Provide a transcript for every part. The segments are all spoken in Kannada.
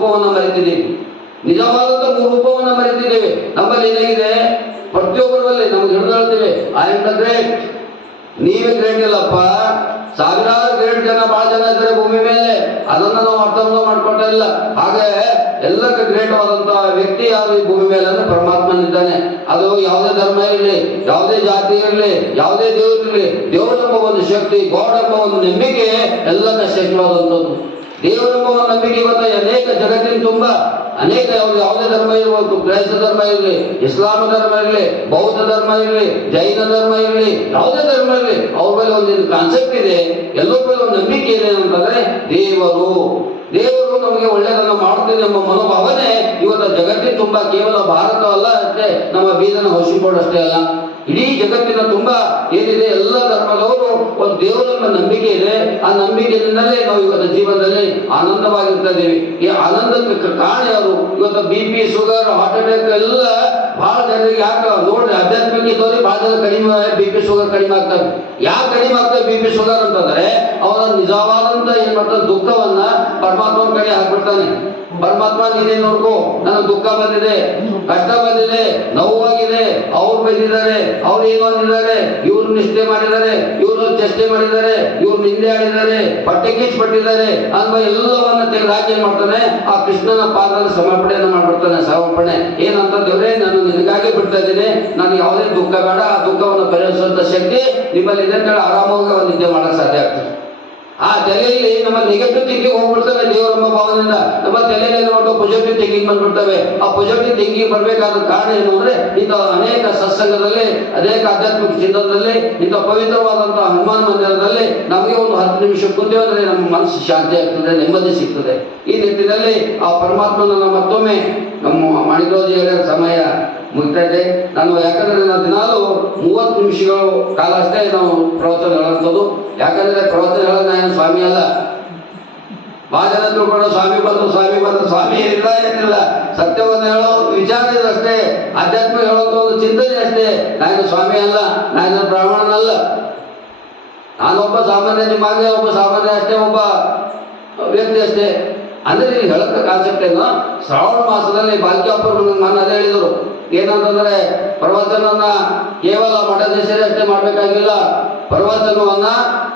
ರೂಪವನ್ನು ಮರೆತಿದ್ದೀವಿ. ನಿಜವಾದಂತ ರೂಪವನ್ನು ಮರೆತಿದ್ದೇವೆ. ನಮ್ಮಲ್ಲಿ ಏನಾಗಿದೆ, ಪ್ರತಿಯೊಬ್ಬರಲ್ಲಿ ನಮ್ಗೆ ಹಿಡಿದೇಳ್ತೀವಿ, ಐ ಆಮ್ ದ ಗ್ರೇಟ್. ನೀವೇ ಗ್ರೇಟ್ ಇಲ್ಲಪ್ಪ, ಸಾವಿರಾರು ಗ್ರೇಟ್ ಜನ, ಬಹಳ ಜನ ಇದ್ದಾರೆ ಭೂಮಿ ಮೇಲೆ. ಅದನ್ನ ನಾವು ಅರ್ಥವನ್ನು ಮಾಡ್ಕೊಳ್ತಾ ಇಲ್ಲ. ಹಾಗೆ ಎಲ್ಲಕ್ಕೆ ಗ್ರೇಟ್ ಆದಂತಹ ವ್ಯಕ್ತಿ ಯಾರು ಈ ಭೂಮಿ ಮೇಲೆ ಅಂದ್ರೆ ಪರಮಾತ್ಮನಿದ್ದಾನೆ. ಅದು ಯಾವುದೇ ಧರ್ಮ ಇರಲಿ, ಯಾವುದೇ ಜಾತಿ ಇರಲಿ, ಯಾವುದೇ ದೇವರಿರಲಿ, ದೇವರೆಂಬ ಒಂದು ಶಕ್ತಿ, ಗಾಡ್ ಎಂಬ ಒಂದು ನಂಬಿಕೆ ಎಲ್ಲಕ್ಕ ಶ್ರೇಷ್ಠವಾದಂಥದ್ದು. ದೇವರೆಂಬ ಒಂದು ನಂಬಿಕೆ ಗೊತ್ತ ಅನೇಕ ಜಗತ್ತಿನ ತುಂಬಾ ಅನೇಕ ಯಾವುದೇ ಧರ್ಮ ಇರಬಹುದು, ಕ್ರೈಸ್ತ ಧರ್ಮ ಇರಲಿ, ಇಸ್ಲಾಂ ಧರ್ಮ ಇರಲಿ, ಬೌದ್ಧ ಧರ್ಮ ಇರಲಿ, ಜೈನ ಧರ್ಮ ಇರಲಿ, ಯಾವುದೇ ಧರ್ಮ ಇರಲಿ, ಅವ್ರ ಮೇಲೆ ಒಂದು ಕಾನ್ಸೆಪ್ಟ್ ಇದೆ, ಎಲ್ಲರ ಮೇಲೆ ಒಂದು ನಂಬಿಕೆ ಇದೆ ಅಂತಂದ್ರೆ ದೇವರು ನಮಗೆ ಒಳ್ಳೆಯದನ್ನು ಮಾಡುತ್ತೇನೆ ಎಂಬ ಮನೋಭಾವನೆ ಇವತ್ತು ಜಗತ್ತಿನ ತುಂಬಾ, ಕೇವಲ ಭಾರತ ಅಲ್ಲ ಅಷ್ಟೇ, ನಮ್ಮ ಬೀದರ್ನ ಹೊಸಿಕೋಡ್ ಅಷ್ಟೇ ಅಲ್ಲ, ಇಡೀ ಜಗತ್ತಿನ ತುಂಬಾ ಏನಿದೆ ಎಲ್ಲ ಧರ್ಮದವರು ಒಂದು ದೇವರನ್ನ ನಂಬಿಕೆ ಇದೆ. ಆ ನಂಬಿಕೆಯಿಂದಲೇ ನಾವು ಇವತ್ತು ಜೀವನದಲ್ಲಿ ಆನಂದವಾಗಿರ್ತಾ ಇದ್ದೀವಿ. ಈ ಆನಂದಕ್ಕೆ ಕಾರಣ ಯಾರು? ಇವತ್ತು BP, ಶುಗರ್, ಹಾರ್ಟ್ ಅಟ್ಯಾಕ್ ಎಲ್ಲ ಬಹಳ ಜನರಿಗೆ ಯಾಕೆ ನೋಡ್ರಿ, ಆಧ್ಯಾತ್ಮಿಕ ಇದ್ದವ್ರಿಗೆ ಬಹಳ ಜನ ಕಡಿಮೆ BP, ಶುಗರ್ ಕಡಿಮೆ ಆಗ್ತವೆ. ಯಾಕೆ ಕಡಿಮೆ ಆಗ್ತವೆ BP, ಶುಗರ್ ಅಂತಂದ್ರೆ ಅವರ ನಿಜವಾದಂತ ಏನ್ ಮಾಡ್ತಾರೆ, ದುಃಖವನ್ನ ಪರಮಾತ್ಮನ ಕಡೆ ಹಾಕ್ಬಿಡ್ತಾನೆ. ಪರಮಾತ್ಮ ನೀನೇ ನೋಡ್ಕೋ, ನನಗೆ ದುಃಖ ಬಂದಿದೆ, ಕಷ್ಟ ಬಂದಿದೆ, ನೋವಾಗಿದೆ, ಅವ್ರು ಬಂದಿದ್ದಾರೆ, ಅವ್ರು ಏನು ಅಂದಿದ್ದಾರೆ, ಇವ್ರು ನಿಷ್ಠೆ ಮಾಡಿದ್ದಾರೆ, ಇವ್ರು ಚೇಷ್ಟೆ ಮಾಡಿದ್ದಾರೆ, ಇವ್ರು ನಿಂದೆ ಆಡಿದ್ದಾರೆ, ಪಟ್ಟೆ ಕಿಚ್ಚಿಬಿಟ್ಟಿದ್ದಾರೆ ಅನ್ನೋ ಎಲ್ಲವನ್ನ ತೆಗೆದುಹಾಕಿ ಏನ್ ಮಾಡ್ತಾನೆ, ಆ ಕೃಷ್ಣನ ಪಾದದ ಸಮರ್ಪಣೆಯನ್ನು ಮಾಡ್ಬಿಡ್ತಾನೆ. ಸಮರ್ಪಣೆ ಏನಂತ ದೇವ್ರೆ, ನಾನು ನಿನಗಾಗಿ ಬಿಡ್ತಾ ಇದ್ದೀನಿ, ನಾನು ಯಾವುದೇ ದುಃಖ ಬೇಡ, ಆ ದುಃಖವನ್ನು ಪರಿಹರಿಸುವಂತ ಶಕ್ತಿ ನಿಮ್ಮಲ್ಲಿ ಇದೆ ಅಂತ ಆರಾಮಾಗಿ ಒಂದು ನಿದ್ದೆ ಮಾಡಕ್ ಸಾಧ್ಯ ಆಗ್ತದೆ. ಆ ತಲೆಯಲ್ಲಿ ನಮ್ಮ ನೆಗೆಟಿವ್ ಥಿಂಕಿಂಗ್ ಹೋಗ್ಬಿಡ್ತವೆ. ದೇವರೆಂಬ ಭಾವನೆಯಿಂದ ನಮ್ಮ ತಲೆಯಲ್ಲಿ ಪಾಸಿಟಿವ್ ಥಿಂಕಿಂಗ್ ಬಂದ್ಬಿಡ್ತವೆ. ಆ ಪಾಸಿಟಿವ್ ಥಿಂಕಿಂಗ್ ಬರ್ಬೇಕಾದ ಕಾರಣ ಏನು ಅಂದ್ರೆ, ಇಂಥ ಅನೇಕ ಸತ್ಸಂಗದಲ್ಲಿ, ಅನೇಕ ಆಧ್ಯಾತ್ಮಿಕ ಚಿಂತನದಲ್ಲಿ, ಇಂಥ ಪವಿತ್ರವಾದಂತಹ ಹನುಮಾನ್ ಮಂದಿರದಲ್ಲಿ ನಮಗೆ ಒಂದು 10 ನಿಮಿಷ ಕೂತೇವೆ ಅಂದ್ರೆ ನಮ್ಮ ಮನಸ್ಸು ಶಾಂತಿ ಆಗ್ತದೆ, ನೆಮ್ಮದಿ ಸಿಗ್ತದೆ. ಈ ನಿಟ್ಟಿನಲ್ಲಿ ಆ ಪರಮಾತ್ಮನ ಮತ್ತೊಮ್ಮೆ ನಮ್ಮ ಮಣಿರೋಜಿ ಸಮಯ ಮುಗ್ತಾ ಇದೆ. ನಾನು ಯಾಕಂದ್ರೆ ನಾನು ದಿನಾಲು 30 ನಿಮಿಷಗಳು ಕಾಲ ಅಷ್ಟೇ ನಾವು ಪ್ರವಚನ ಹೇಳುವಂಥದ್ದು. ಯಾಕಂದ್ರೆ ಪ್ರವಚನ ಹೇಳೋದು ನಾನು ಸ್ವಾಮಿ ಅಲ್ಲ. ಬಹಳ ಜನ ತಿಳ್ಕೊಂಡು ಸ್ವಾಮಿ ಬಂದ್ರು ಸ್ವಾಮಿ ಏನಿಲ್ಲ. ಸತ್ಯವನ್ನು ಹೇಳೋ ವಿಚಾರ ಅಷ್ಟೇ, ಆಧ್ಯಾತ್ಮ ಹೇಳೋದು ಒಂದು ಚಿಂತನೆ ಅಷ್ಟೇ. ನಾನು ಸ್ವಾಮಿ ಅಲ್ಲ, ನಾನು ಬ್ರಾಹ್ಮಣನಲ್ಲ, ನಾನೊಬ್ಬ ಸಾಮಾನ್ಯ, ನಿಮಗೆ ಒಬ್ಬ ಸಾಮಾನ್ಯ ಅಷ್ಟೇ, ಒಬ್ಬ ವ್ಯಕ್ತಿ ಅಷ್ಟೇ. ಅಂದ್ರೆ ನೀವು ಹೇಳಕ್ಕ ಕಾನ್ಸೆಪ್ಟ್ ಏನು, ಶ್ರಾವಣ ಮಾಸದಲ್ಲಿ ಬಾಲ್ಕ್ಯಾಪುರ ನಾನು ಅದೇ ಹೇಳಿದರು ಏನಂತಂದ್ರೆ, ಪ್ರವಚನವನ್ನ ಕೇವಲ ಮಠಾಧೀಶರೇ ಅಷ್ಟೇ ಮಾಡ್ಬೇಕಾಗಿಲ್ಲ. ಪ್ರವಚನವನ್ನ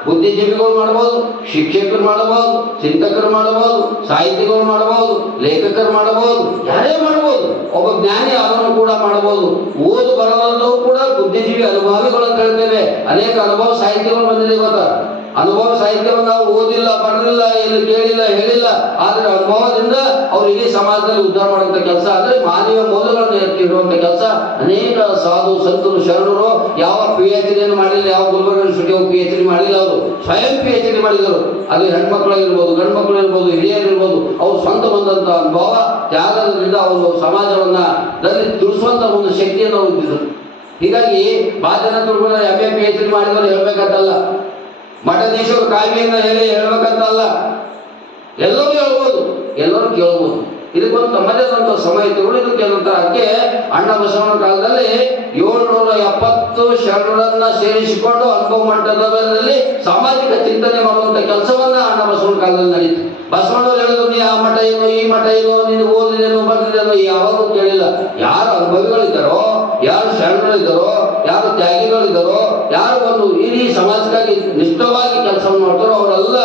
ಬುದ್ಧಿಜೀವಿಗಳು ಮಾಡಬಹುದು, ಶಿಕ್ಷಕರು ಮಾಡಬಹುದು, ಚಿಂತಕರು ಮಾಡಬಹುದು, ಸಾಹಿತಿಗಳು ಮಾಡಬಹುದು, ಲೇಖಕರು ಮಾಡಬಹುದು, ಯಾರೇ ಮಾಡಬಹುದು. ಒಬ್ಬ ಜ್ಞಾನಿ ಅವನು ಕೂಡ ಮಾಡಬಹುದು. ಓದು ಬರಲು ಕೂಡ ಬುದ್ಧಿಜೀವಿ ಅನುಭವಿಗಳು ಅಂತ ಹೇಳ್ತೇವೆ. ಅನೇಕ ಅನುಭವ ಸಾಹಿತ್ಯಗಳು ಬಂದಿದೆ ಗೊತ್ತಾ. ಅನುಭವ ಸಾಹಿತ್ಯವನ್ನು ನಾವು ಓದಿಲ್ಲ, ಬರಲಿಲ್ಲ, ಎಲ್ಲಿ ಕೇಳಿಲ್ಲ, ಹೇಳಿಲ್ಲ, ಆದ್ರೆ ಅನುಭವದಿಂದ ಅವ್ರು ಇಡೀ ಸಮಾಜದಲ್ಲಿ ಉದ್ಧಾರ ಮಾಡುವಂತ ಕೆಲಸ, ಅಂದ್ರೆ ಮಾನವೀಯ ಮೌಲ್ಯಗಳನ್ನು ಎತ್ತಿಡುವಂತ ಕೆಲಸ ಅನೇಕ ಸಾಧು ಸಂತರು ಶರಣರು ಯಾವ PhD ಮಾಡಿಲ್ಲ, ಯಾವ ಗುಲ್ಬರ್ಗ ಯೂನಿವರ್ಸಿಟಿ PhD ಮಾಡಿಲ್ಲ, ಅವರು ಸ್ವಯಂ PhD ಮಾಡಿದರು. ಅದು ಹೆಣ್ಮಕ್ಳಿರ್ಬೋದು, ಗಂಡು ಮಕ್ಕಳು ಇರ್ಬೋದು, ಹಿರಿಯರಿರ್ಬೋದು, ಅವ್ರು ಸ್ವಂತ ಬಂದಂತ ಅನುಭವ ತ್ಯಾಗದಿಂದ ಅವರು ಸಮಾಜವನ್ನ ತಿಳಿಸುವಂತ ಒಂದು ಶಕ್ತಿಯನ್ನು ಅವರು ಇದ್ದಿದ್ರು. ಹೀಗಾಗಿ ಬಹಳ ಜನ ತಿಳ್ಕೊಂಡ್ರೆ MA PhD ಮಾಡಿದವರು ಹೇಳ್ಬೇಕಂತಲ್ಲ, ಮಠಾಧೀಶರು ಕಾಯ್ದೆಯಿಂದ ಹೇಳ್ಬೇಕಂತಲ್ಲ, ಎಲ್ಲರೂ ಹೇಳ್ಬೋದು, ಎಲ್ಲರೂ ಕೇಳ್ಬೋದು. ಇದಕ್ಕೊಂದು ತಮ್ಮದೇ ಆದಂತ ಸಮಯ ತಗೊಂಡು ಇದಕ್ಕೆ ಏನಂತ ಅದಕ್ಕೆ ಅಣ್ಣ ಬಸವಣ್ಣ ಕಾಲದಲ್ಲಿ 770 ಶರಣರನ್ನ ಸೇರಿಸಿಕೊಂಡು ಅನುಭವ ಮಂಟಪದಲ್ಲಿ ಸಾಮಾಜಿಕ ಚಿಂತನೆ ಮಾಡುವಂತ ಕೆಲಸವನ್ನ ಅಣ್ಣ ಬಸವಣ್ಣ ಕಾಲದಲ್ಲಿ ನಡೀತು. ಬಸವಣ್ಣವ್ರು ಹೇಳಿದ್ರು, ನೀ ಆ ಮಠ ಏನೋ, ಈ ಮಠ ಏನೋ, ನೀನು ಓದಿದೇನೋ, ಬರ್ದಿದೇನೋ ಯಾವಾಗೂ ಕೇಳಿಲ್ಲ. ಯಾರು ಅನುಭವಿಗಳಿದ್ದಾರೋ, ಯಾರು ಶರಣಗಳಿದ್ದಾರೋ, ಯಾರು ತ್ಯಾಗಿಗಳಿದ್ದಾರೋ, ಯಾರು ಒಂದು ಇಡೀ ಸಮಾಜಕ್ಕಾಗಿ ನಿಷ್ಠವಾಗಿ ಕೆಲಸವನ್ನು ಮಾಡ್ತಾರೋ ಅವರೆಲ್ಲ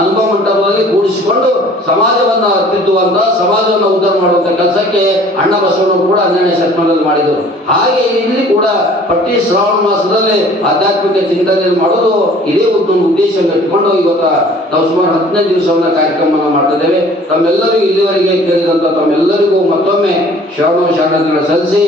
ಅನುಭವ ಮಂಟಪದಲ್ಲಿ ಕೂಡಿಸಿಕೊಂಡು ಸಮಾಜವನ್ನ ತಿದ್ದುವಂತ, ಸಮಾಜವನ್ನು ಉದ್ಧಾರ ಮಾಡುವಂತ ಕೆಲಸಕ್ಕೆ ಅಣ್ಣ ಬಸವಣ್ಣವರು ಕೂಡ 12ನೇ ಶತಮಾನದಲ್ಲಿ ಮಾಡಿದರು. ಹಾಗೆ ಇಲ್ಲಿ ಕೂಡ ಪ್ರತಿ ಶ್ರಾವಣ ಮಾಸದಲ್ಲಿ ಆಧ್ಯಾತ್ಮಿಕ ಚಿಂತನೆಯನ್ನು ಮಾಡೋದು ಇದೇ ಒಂದು ಉದ್ದೇಶವನ್ನು ಇಟ್ಕೊಂಡು ಇವತ್ತು ನಾವು ಸುಮಾರು 15 ದಿವಸವನ್ನ ಕಾರ್ಯಕ್ರಮವನ್ನು ಮಾಡ್ತಾ ಇದ್ದೇವೆ. ತಮ್ಮೆಲ್ಲರಿಗೂ ಇಲ್ಲಿವರೆಗೆ ಕೇಳಿದಂತ ತಮ್ಮೆಲ್ಲರಿಗೂ ಮತ್ತೊಮ್ಮೆ ಶರಣು ಶರಣಗಳನ್ನು ಸಲ್ಲಿಸಿ